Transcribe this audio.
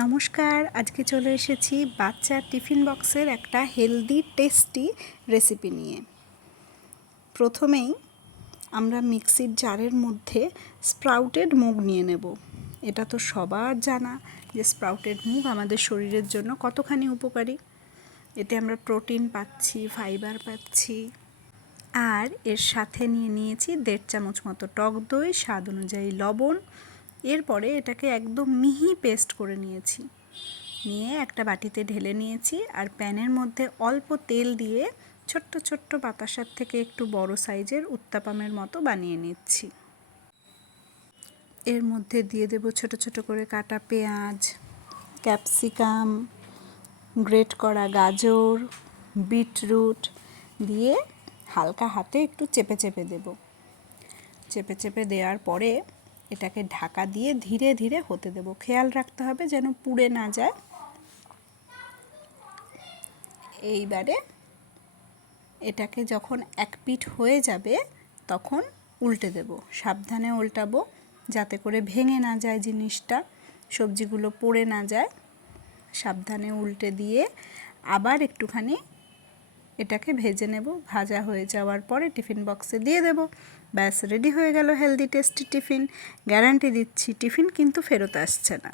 নমস্কার, আজকে চলে এসেছি বাচ্চার টিফিন বক্সের একটা হেলদি টেস্টি রেসিপি নিয়ে। প্রথমেই আমরা মিক্সির জারের মধ্যে স্প্রাউটেড মুগ নিয়ে নেব। এটা তো সবার জানা যে স্প্রাউটেড মুগ আমাদের শরীরের জন্য কতখানি উপকারী। এতে আমরা প্রোটিন পাচ্ছি, ফাইবার পাচ্ছি। আর এর সাথে নিয়েছি 1.5 চামচ মতো টক দই, স্বাদ অনুযায়ী লবণ। এরপরে এটাকে একদম মিহি পেস্ট করে নিয়ে একটা বাটিতে ঢেলে নিয়েছি। আর প্যানের মধ্যে অল্প তেল দিয়ে ছোট্ট ছোট্ট বাতাসার থেকে একটু বড় সাইজের উত্তাপামের মতো বানিয়ে নিচ্ছি। এর মধ্যে দিয়ে দেব ছোট ছোট করে কাটা পেঁয়াজ, ক্যাপসিকাম, গ্রেট করা গাজর, বিটরুট দিয়ে হালকা হাতে একটু চেপে চেপে দেব। চেপে চেপে দেওয়ার পরে এটাকে ঢাকা দিয়ে ধীরে ধীরে হতে দেব। খেয়াল রাখতে হবে যেন পুড়ে না যায়। এইবারে এটাকে যখন এক পিঠ হয়ে যাবে তখন উল্টে দেব। সাবধানে উল্টাবো যাতে করে ভেঙে না যায় জিনিসটা, সবজিগুলো পড়ে না যায়। সাবধানে উল্টে দিয়ে আবার একটুখানি এটাকে ভেজে নেব। ভাজা হয়ে যাওয়ার পরে টিফিন বক্সে দিয়ে দেব। ব্যাস, রেডি হয়ে গেল হেলদি টেস্টি টিফিন। গ্যারান্টি দিচ্ছি টিফিন কিন্তু ফেরত আসছে না।